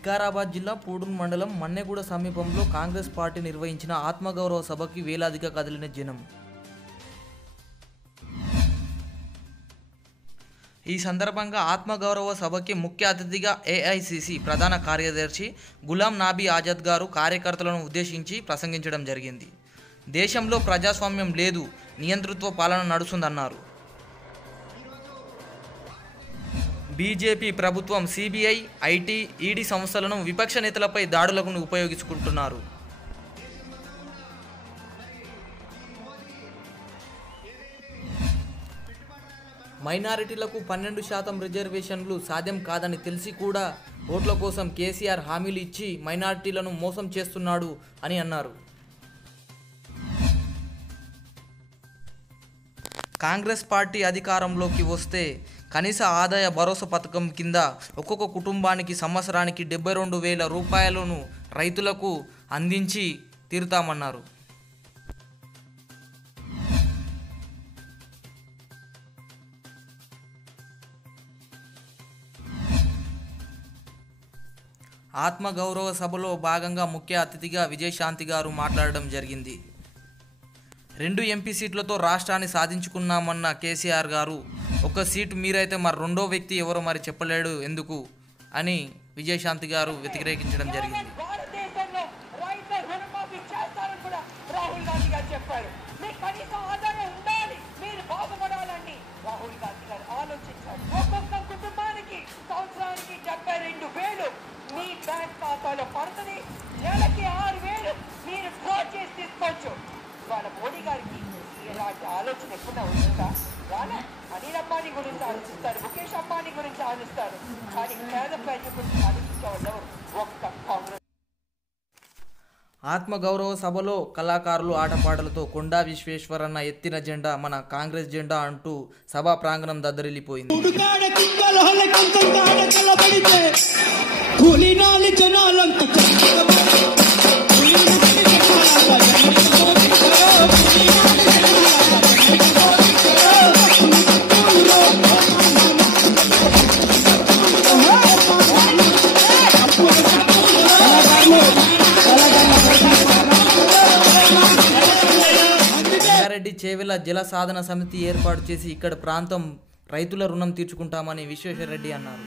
వికారాబాద్ జిల్లా పూడూరు మండలం మన్నెగూడ సమీపంలో కాంగ్రెస్ పార్టీ నిర్వహించిన ఆత్మగౌరవ సభకి వేలాదిగా కదిలిన జనం. ఈ సందర్భంగా ఆత్మగౌరవ సభకి ముఖ్య అతిథిగా ఏఐసిసి ప్రధాన కార్యదర్శి గులాం నబీ ఆజాద్ గారు కార్యకర్తలను ఉద్దేశించి ప్రసంగించడం జరిగింది. దేశంలో ప్రజాస్వామ్యం లేదు, నియంతృత్వ పాలన నడుస్తుందన్నారు. బీజేపీ ప్రభుత్వం సిబిఐ, ఐటీ, ఈడీ సంస్థలను విపక్ష నేతలపై దాడులకు ఉపయోగించుకుంటున్నారు. మైనారిటీలకు 12% రిజర్వేషన్లు సాధ్యం కాదని తెలిసి కూడా ఓట్ల కోసం కేసీఆర్ హామీలు ఇచ్చి మైనారిటీలను మోసం చేస్తున్నాడు అని అన్నారు. కాంగ్రెస్ పార్టీ అధికారంలోకి వస్తే కనీస ఆదాయ భరోసా పథకం కింద ఒక్కొక్క కుటుంబానికి సంవత్సరానికి 72,000 రూపాయలను రైతులకు అందించి తీరుతామన్నారు. ఆత్మగౌరవ సభలో భాగంగా ముఖ్య అతిథిగా విజయశాంతి గారు మాట్లాడడం జరిగింది. 2 ఎంపీ సీట్లతో రాష్ట్రాన్ని సాధించుకున్నామన్న కేసీఆర్ గారు, ఒక సీటు మీరైతే మరి రెండో వ్యక్తి ఎవరో మరి చెప్పలేడు ఎందుకు అని విజయశాంతి గారు వ్యతిరేకించడం జరిగింది. మోడీ గారికి ఇలాంటి ఆలోచన ఎప్పుడైనా ఉంటుందా? రాలే. అనిల్ అంబానీ గురించి ఆలోచిస్తారు, ముఖేష్ అంబానీ గురించి ఆలోచిస్తారు, కానీ పేద ప్రజల గురించి ఆలోచించే ఒక్క కాంగ్రెస్. ఆత్మగౌరవ సభలో కళాకారులు ఆటపాటలతో కొండా విశ్వేశ్వరన్న ఎత్తిన జెండా మన కాంగ్రెస్ జెండా అంటూ సభా ప్రాంగణం దద్దరిల్లిపోయింది. చేవెల జల సాధన సమితి ఏర్పాటు చేసి ఇక్కడ ప్రాంతం రైతుల రుణం తీర్చుకుంటామని విశ్వేశ్వరరెడ్డి అన్నారు.